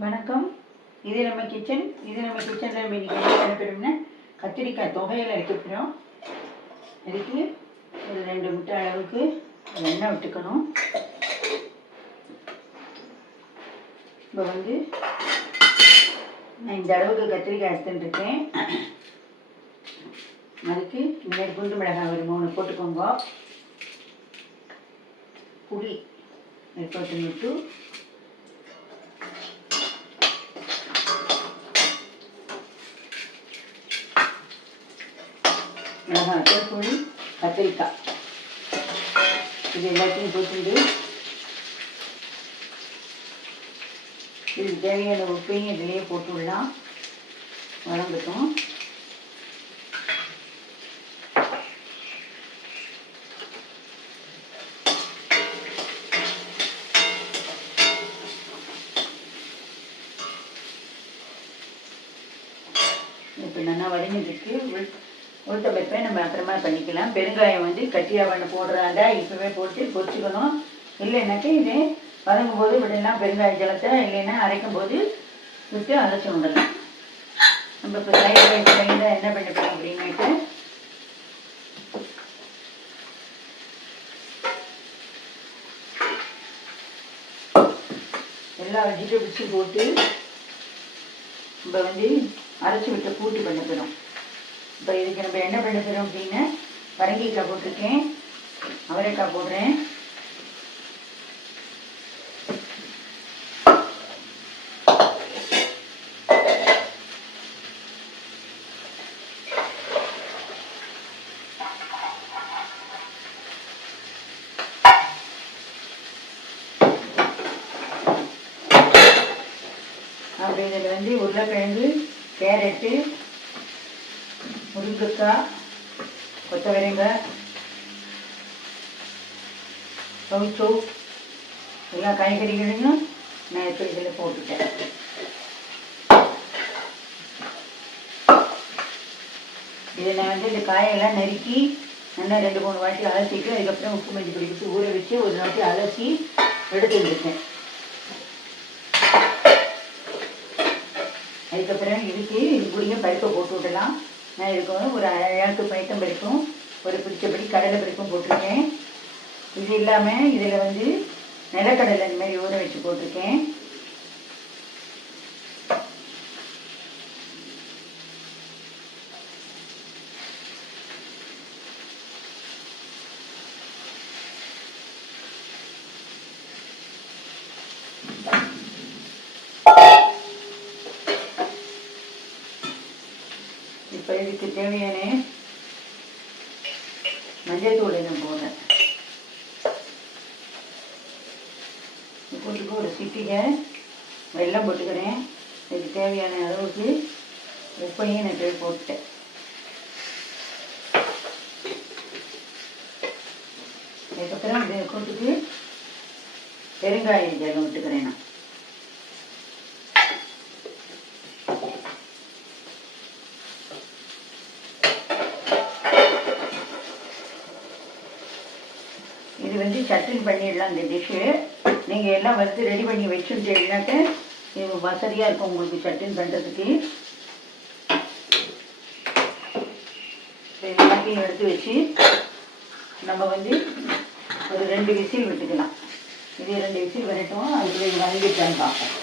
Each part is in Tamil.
வணக்கம். இது நம்ம கிச்சன் இது நம்ம கிச்சனில் நம்ம இன்றைக்கி என்ன கத்திரிக்காய் தொகையில் எடுத்துக்கிறோம். அதுக்கு ஒரு ரெண்டு முட்டை அளவுக்கு எண்ணெய் விட்டுக்கணும். இப்போ வந்து நான் இந்த அளவுக்கு கத்திரிக்காய் எடுத்துட்டுருக்கேன் அதுக்கு இந்த குண்டு மிளகாய் ஒரு மூணு போட்டுக்கோங்க. புளி போட்டு விட்டு கத்திரிக்காய். இது எல்லாத்தையும் போட்டு இதுக்கு தேவையான உப்பையும் இதிலேயே போட்டு விடலாம் உளுத்த பருப்பை நம்ம அப்புறமா பண்ணிக்கலாம். பெருங்காயம் வந்து கட்டியாக பண்ண போடுறாண்டா இப்போவே போட்டு பொரிச்சுக்கணும். இல்லைன்னாக்கா இது வதங்கும் போது விடலாம். பெருங்காய ஜலத்தை இல்லைன்னா அரைக்கும் போது விட்டு அரைச்சி விடலாம் நம்ம இப்போ சைடு பை சைடாக என்ன பண்ணிக்கலாம் அப்படின்னுட்டு எல்லா வெஜிடபிள்ஸும் போட்டு நம்ம வந்து அரைச்சி விட்டு கூட்டு பண்ணிக்கணும் இப்போ இதுக்கு நம்ம என்ன பண்ண போகிறோம் அப்படின்னா பரங்கிக்காய் போட்டிருக்கேன். அவரைக்காய் போடுறேன். அப்படி இதில் வந்து உருளைக்கிழங்கு கேரட்டு முருங்கைக்காய் கொத்தவரைங்க கவிச்சோ எல்லா காய்கறிகளையும் நான் இப்போ இதில் போட்டுட்டேன். இதை நான் வந்து இந்த காயெல்லாம் நறுக்கி நல்லா ரெண்டு மூணு வாட்டி அலசிட்டு அதுக்கப்புறம் உப்பு மஞ்சள் பொடி வச்சு ஊற வச்சு ஒரு வாட்டி அலசி எடுத்து வச்சுருக்கேன் அதுக்கப்புறம் இதுக்கு இது கூடயும் பருப்பை போட்டு விடலாம். நான் இதுக்கு வந்து ஒரு அழகு பயிட்டம் பருப்பும் ஒரு பிடிச்சபடி கடலை பருப்பும் போட்டிருக்கேன். இது இல்லாமல் இதில் வந்து நிலக்கடலை இந்த மாதிரி ஊற வச்சு போட்டிருக்கேன் இப்போ இதுக்கு தேவையான மஞ்சத்தூள் நான் போடுறேன் கூட்டுக்கு ஒரு சிட்டிகை. வெள்ளம் போட்டுக்கிறேன். இதுக்கு தேவையான அளவுக்கு உப்பையும் நான் போய் போட்டுட்டேன். அதுக்கப்புறம் இதை கூட்டுக்கு பெருங்காய ஜலம் விட்டுக்கிறேன் நான் இது வந்து பண்ணிடலாம் இந்த டிஷ்ஷு நீங்கள் எல்லாம் வறுத்து ரெடி பண்ணி வச்சுட்டீங்கன்னாக்க இது வசதியாக இருக்கும் உங்களுக்கு சட்டின் பண்ணுறதுக்கு எல்லாத்தையும் எடுத்து வச்சு நம்ம வந்து ஒரு ரெண்டு விசில் விட்டுக்கலாம். இது ரெண்டு விசில் வரட்டும் அதுக்குள்ளே இது பார்ப்போம்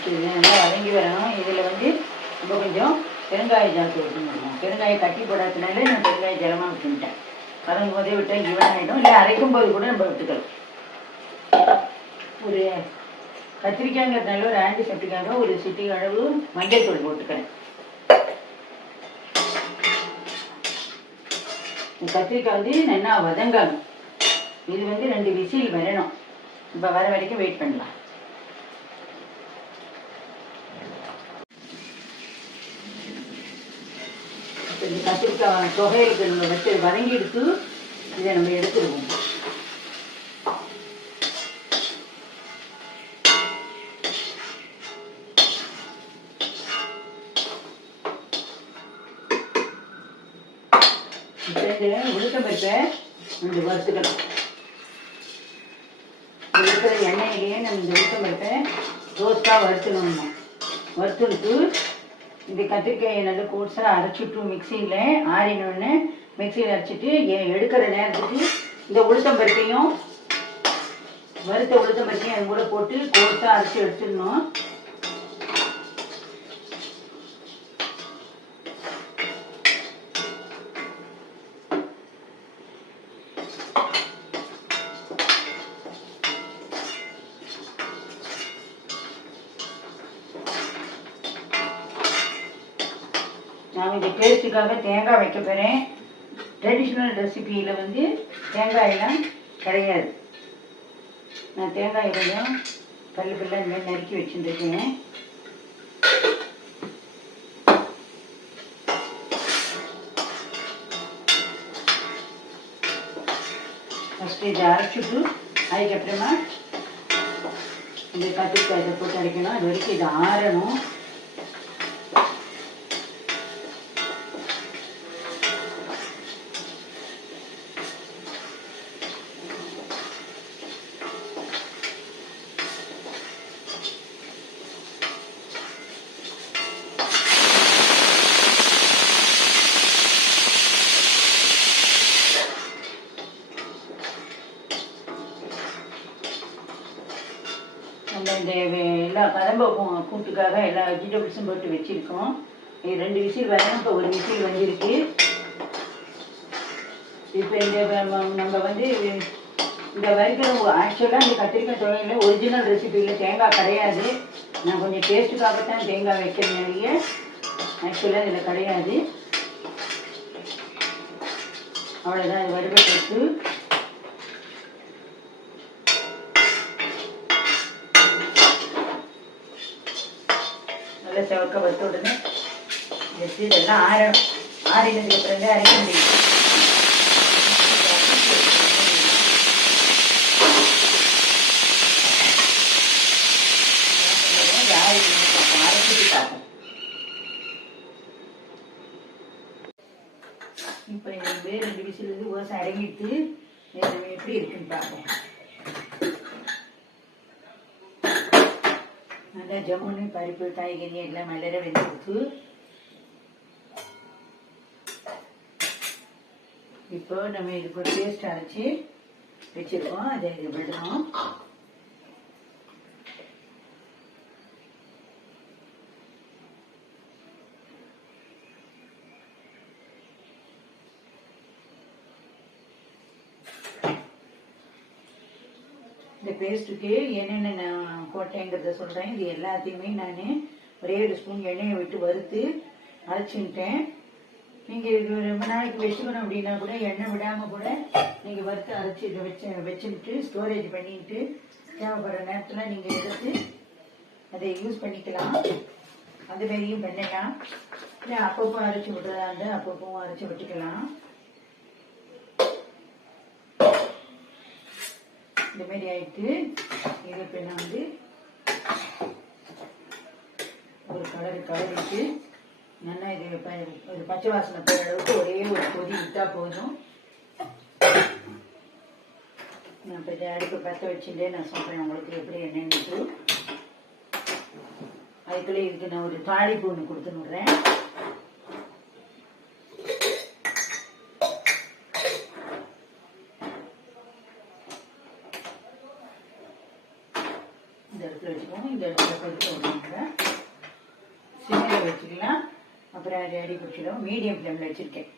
இது நல்லா வதங்கி வரணும் இதில் வந்து நம்ம கொஞ்சம் பெருங்காய ஜலத்தை விட்டுணும் பெருங்காய கட்டி போடாதனாலே நான் பெருங்காய ஜலமாக விட்டுட்டேன். வதங்கும் போதே விட்டால் இவன் ஆகிடும் இல்லை அரைக்கும் போது கூட நம்ம விட்டுக்கலாம். ஒரு கத்திரிக்காய்ங்கிறதுனால ஒரு ஆன்டிசெப்டிக்காக ஒரு சிட்டி அளவு மஞ்சள் தூள் போட்டுக்கிறேன். கத்திரிக்காய் வந்து நல்லா வதங்கணும். இது வந்து ரெண்டு விசில் வரணும். இப்போ வர வரைக்கும் வெயிட் பண்ணலாம். இந்த கத்திரிக்காய் தொகையிலுக்கு நம்ம வச்சு வதங்கி எடுத்து இதை நம்ம எடுத்துருவோம். உளுத்தம்பருப்பை இந்த வறுத்துக்கலாம். இருக்கிற எண்ணெயிலேயே நம்ம இந்த உளுத்தம்பருப்பை ரோஸ்ட்டாக வறுத்துக்கணுமா வறுத்துட்டு இந்த கத்திரிக்காயை நல்லா கோர்ஸாக அரைச்சிட்டு மிக்சியில் ஆறினோடனே மிக்சியில் அரைச்சிட்டு எடுக்கிற நேரத்துக்கு இந்த உளுத்தம்பருப்பையும் வறுத்த உளுத்தம்பருப்பையும் அது கூட போட்டு கோர்ஸாக அரைச்சி எடுத்துடணும். நான் இந்த டேஸ்ட்டுக்காக தேங்காய் வைக்க போகிறேன் ட்ரெடிஷ்னல் ரெசிபியில் வந்து தேங்காயெல்லாம் கிடையாது. நான் தேங்காய் கொஞ்சம் பல்லு பல்லாக இந்த மாதிரி நறுக்கி வச்சுருக்கேன் ஃபஸ்ட்டு இதை அரைச்சிட்டு அதுக்கப்புறமா இந்த கத்திரிக்காய் இதை போட்டு அரைக்கணும். அது வரைக்கும் இதை ஆறணும் நம்ம இந்த வே- எல்லா கதம்ப கூட்டுக்காக எல்லா வெஜிடபிள்ஸும் போட்டு வச்சுருக்கோம். இது ரெண்டு விசில் வரணும் இப்போ ஒரு விசில் வந்திருக்கு. இப்போ இந்த நம்ம வந்து இந்த வரைக்கும் ஆக்சுவலாக இந்த கத்திரிக்காய் துவையில் ஒரிஜினல் ரெசிபியில் தேங்காய் கிடையாது. நான் கொஞ்சம் டேஸ்ட்டுக்காகத்தான் தேங்காய் வைக்கிறதுனாலேயே ஆக்சுவலாக இதில் கிடையாது. அவ்வளோதான் இது வறுக்க போட்டு நல்லா செவக்க வறுத்த உடனே வச்சு இதெல்லாம் ஆறணும் ஆறினதுக்கு அப்புறம் தான் அரைக்க முடியும் இது ஆறினதுக்கு அப்புறம் அரைச்சிட்டு பார்ப்போம் இப்போ இந்த ரெண்டு விசில் ஓசை அடங்கிட்டு எப்படி இருக்குன்னு பார்ப்போம் நல்லா ஜம்முன்னு பருப்பு காய்கறி எல்லாம் மலர வெந்துருக்கு இப்போ நம்ம இதுக்கு ஒரு பேஸ்ட் அரைச்சி வச்சிருக்கோம் அதை இது விடுறோம் இந்த பேஸ்ட்டுக்கு என்னென்ன போட்டேங்கிறத சொல்கிறேன் இது எல்லாத்தையுமே நான் ஒரே ஒரு ஸ்பூன் எண்ணெயை விட்டு வறுத்து அரைச்சின்ட்டேன் நீங்கள் இது ரொம்ப நாளைக்கு வச்சுக்கணும் அப்படின்னா கூட எண்ணெய் விடாமல் கூட நீங்கள் வறுத்து அரைச்சி இதை வச்சு வச்சுட்டு ஸ்டோரேஜ் பண்ணிட்டு தேவைப்படுற நேரத்தில் நீங்கள் எடுத்து அதை யூஸ் பண்ணிக்கலாம். அது மாதிரியும் பண்ணலாம். இல்லை அப்பப்போ அரைச்சி விட்டுறதா இருந்தால் அப்பப்போ அரைச்சி விட்டுக்கலாம். இந்த மாதிரி ஆயிட்டு இது இப்போ நான் வந்து ஒரு கலர் கலரிட்டு நல்லா இது ப- ஒரு பச்சை வாசனை போகிற அளவுக்கு ஒரே ஒரு கொதி விட்டா போதும். நான் இப்போ இதை அடுப்பு பற்ற வச்சுட்டே நான் சொல்கிறேன் உங்களுக்கு எப்படி என்னென்னு அதுக்குள்ளே இதுக்கு நான் ஒரு தாளிப்பு ஒன்று கொடுத்துன்னு விட்றேன். இந்த வச்சுக்கோங்க. இந்த இடத்துல கொதிக்க விடுங்க. சிம்மில் வச்சுக்கலாம். அப்புறம் அது அடி பிடிச்சிடும். மீடியம் ஃப்ளேமில் வச்சுருக்கேன்.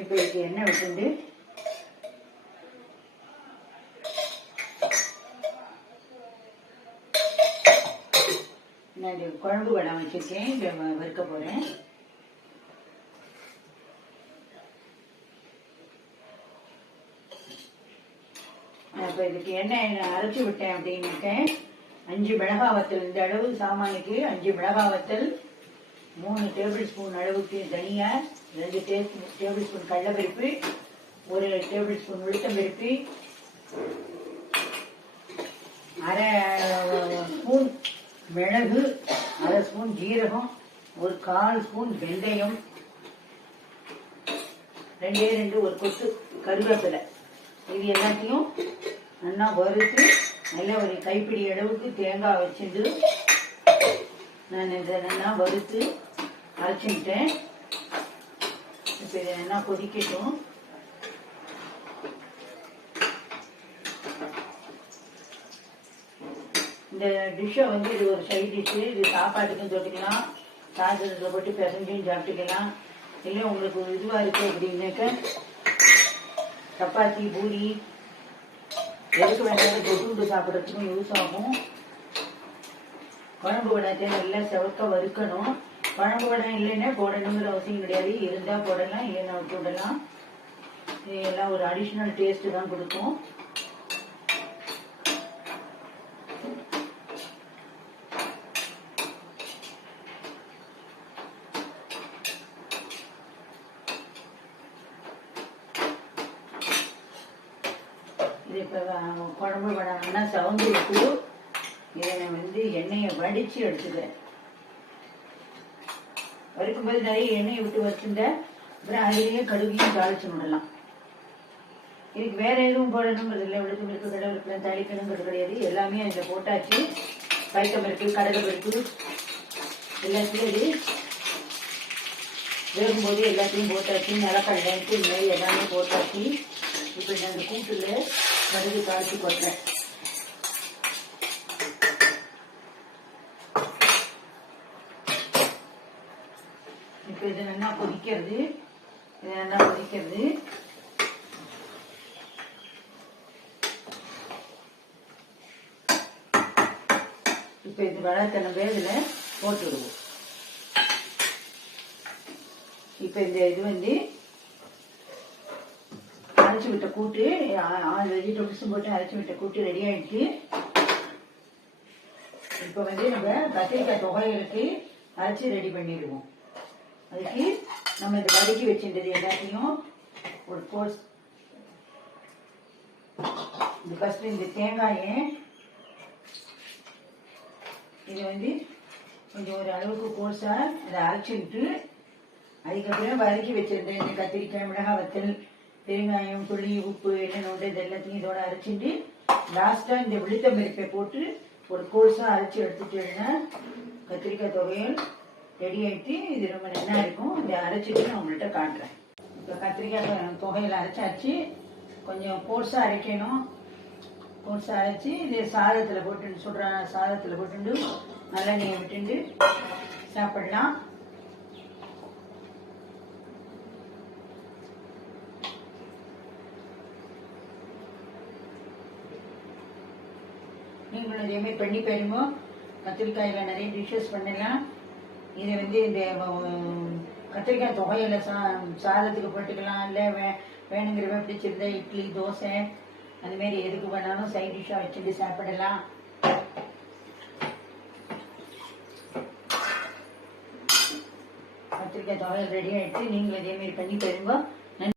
இப்போ இதுக்கு எண்ணெய் விட்டுண்டு. நான் இது குழம்பு வடம் வச்சுருக்கேன். இதை வறுக்க போகிறேன் இப்போ இதுக்கு எண்ணெய் அரைச்சி விட்டேன் அப்படின்னுட்டேன். அஞ்சு மிளகா வத்தல் இந்த அளவு சாமானுக்கு அஞ்சு மிளகா வத்தல் மூணு டேபிள் ஸ்பூன் அளவுக்கு தனியா ரெண்டு டேபிள் ஸ்பூன் கடலைப்பருப்பு ஒரு டேபிள் ஸ்பூன் உளுத்தம்பருப்பு அரை ஸ்பூன் மிளகு அரை ஸ்பூன் ஜீரகம் ஒரு கால் ஸ்பூன் வெந்தயம் ரெண்டே ரெண்டு ஒரு கொத்து கருவேப்பிலை. இது எல்லாத்தையும் நல்லா வறுத்து நல்லா ஒரு கைப்பிடி அளவுக்கு தேங்காய் வச்சுட்டு நான் இதை நல்லா வறுத்து அரைச்சிக்கிட்டேன். இப்போ இதை நல்லா கொதிக்கட்டும். இந்த டிஷ்ஷை வந்து இது ஒரு சைட் டிஷ்ஷு இது சாப்பாட்டுக்கும் தொட்டுக்கலாம். சாதத்தில் போட்டு பிசஞ்சும் சாப்பிட்டுக்கலாம். இல்லை உங்களுக்கு இதுவாக இருக்குது அப்படின்னாக்க சப்பாத்தி பூரி எதுக்கு வேணாலும் தொட்டுண்டு சாப்பிட்றதுக்கும் யூஸ் ஆகும். குழம்பு வடத்தை நல்லா செவக்க வறுக்கணும். குழம்பு வடை இல்லைன்னா போடணுங்கிற அவசியம் கிடையாது. இருந்தால் போடலாம் இல்லைன்னா விட்டு விடலாம் எல்லாம் ஒரு அடிஷ்னல் டேஸ்ட்டு தான் கொடுக்கும். இப்போ குழம்பு பண்ணாங்கன்னா சவுந்து விட்டு இதை நான் வந்து எண்ணெயை வடித்து எடுத்துக்கிறேன். வறுக்கும்போது நிறைய எண்ணெயை விட்டு வச்சுட்டேன் அப்புறம் அதுலேயே கழுவியும் தாளிச்சு விடலாம். இதுக்கு வேற எதுவும் போடணுங்கிறது இல்லை. விழுக்கு மிளகு கடவுளுக்குலாம் தாளிக்கணுங்கிறது கிடையாது. எல்லாமே அதில் போட்டாச்சு. பைக்கம் பருப்பு எல்லாத்தையும் இது வேகும்போது எல்லாத்தையும் போட்டாச்சு. நிலக்கடலை நெய் எல்லாமே போட்டாச்சு. இப்போ நாங்கள் அந்த கூட்டுல கடுகு தாளித்து கொட்டுறேன் இப்போ இது நல்லா கொதிக்கிறது. இது நல்லா கொதிக்கிறது. இப்போ இது வளர்த்தன இதில் போட்டுடுவோம். இப்போ இந்த இது வந்து அரைச்சி விட்ட கூட்டு ஆறு வெஜிடபிள்ஸும் போட்டு அரைச்சி விட்ட கூட்டு ரெடி ஆயிடுச்சு. இப்போ வந்து நம்ம கத்திரிக்காய் தொகைகளுக்கு அரைச்சி ரெடி பண்ணிடுவோம். அதுக்கு நம்ம இந்த வதக்கி வச்சிருந்தது எல்லாத்தையும் ஒரு கோர்ஸ் இந்த ஃபஸ்ட்டு இந்த தேங்காயை இதை வந்து கொஞ்சம் ஒரு அளவுக்கு கோர்ஸாக அதை அரைச்சிக்கிட்டு அதுக்கப்புறம் வதக்கி வச்சிருந்தேன் இந்த கத்திரிக்காய் மிளகாய் வத்தல் பெருங்காயம் புளி உப்பு எண்ணெய் உண்டு இது எல்லாத்தையும் இதோட அரைச்சிட்டு லாஸ்ட்டாக இந்த விழுத்தம் போட்டு ஒரு கோர்ஸாக அரைச்சி எடுத்துட்டேன்னா கத்திரிக்காய் துவையல் ரெடி ஆகிட்டு இது ரொம்ப நல்லா இருக்கும். இதை அரைச்சிட்டு நான் உங்கள்கிட்ட காட்டுறேன். இப்போ கத்திரிக்காய் தொ- அரைச்சாச்சு. கொஞ்சம் கோர்ஸாக அரைக்கணும். கோர்ஸாக அரைச்சி இது சாதத்தில் போட்டு சுடுற சாதத்தில் போட்டுண்டு நல்லெண்ணெயை விட்டுண்டு சாப்பிடலாம். நீங்களும் இதேமாரி பண்ணி பாருங்க. கத்திரிக்காயில் நிறைய டிஷ்ஷஸ் பண்ணலாம். இதை வந்து இந்த கத்திரிக்காய் தொகையில் சா சாதத்துக்கு போட்டுக்கலாம். இல்லை வே வேணுங்கிறவ பிடிச்சிருந்தா இட்லி தோசை அதுமாரி எதுக்கு வேணாலும் சைட் டிஷ்ஷாக வச்சுட்டு சாப்பிடலாம். கத்திரிக்காய் தொகையில் ரெடி ஆயிடுச்சு. நீங்களும் இதேமாரி மாதிரி பண்ணி பாருங்க.